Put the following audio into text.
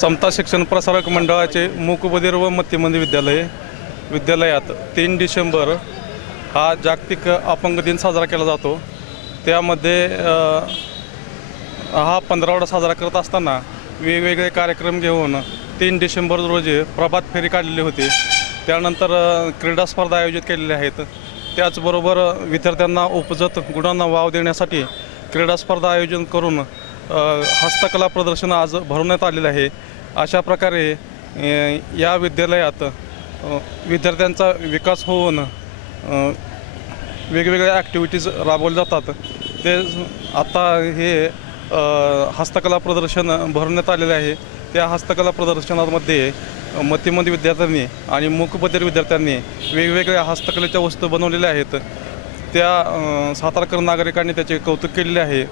समता शिक्षण प्रसारक मंडळाचे मूकबधिर व मतिमंद विद्यालयात 3 डिसेंबर हा जागतिक अपंग दिन साजरा केला जातो। त्यामध्ये हा 15वाडा साजरा करत असताना वेगवेगळे कार्यक्रम घेऊन 3 डिसेंबर रोजी प्रभात फेरी काढलेली होती। त्यानंतर क्रीडा स्पर्धा आयोजित केलेल्या आहेत। त्याचबरोबर विद्यार्थ्यांना उपजत गुणांना वाव देण्यासाठी क्रीडा स्पर्धा आयोजन करून हस्तकला प्रदर्शन आज भरवण्यात आलेले आहे। अशा प्रकारे या विद्यालयात विद्यार्थ्यांचा विकास होऊन वेगवेगळ्या ॲक्टिव्हिटीज राबवल्या जातात। ते आता हे हस्तकला प्रदर्शन भरवण्यात आलेले आहे। त्या हस्तकला प्रदर्शनामध्ये मतिमंद विद्यार्थ्यांनी आणि मूकबधिर विद्यार्थ्यांनी वेगवेगळ्या हस्तकलेच्या वस्तू बनवलेल्या आहेत। त्या सातारकर नागरिकांनी त्याचे कौतुक केलेले आहे।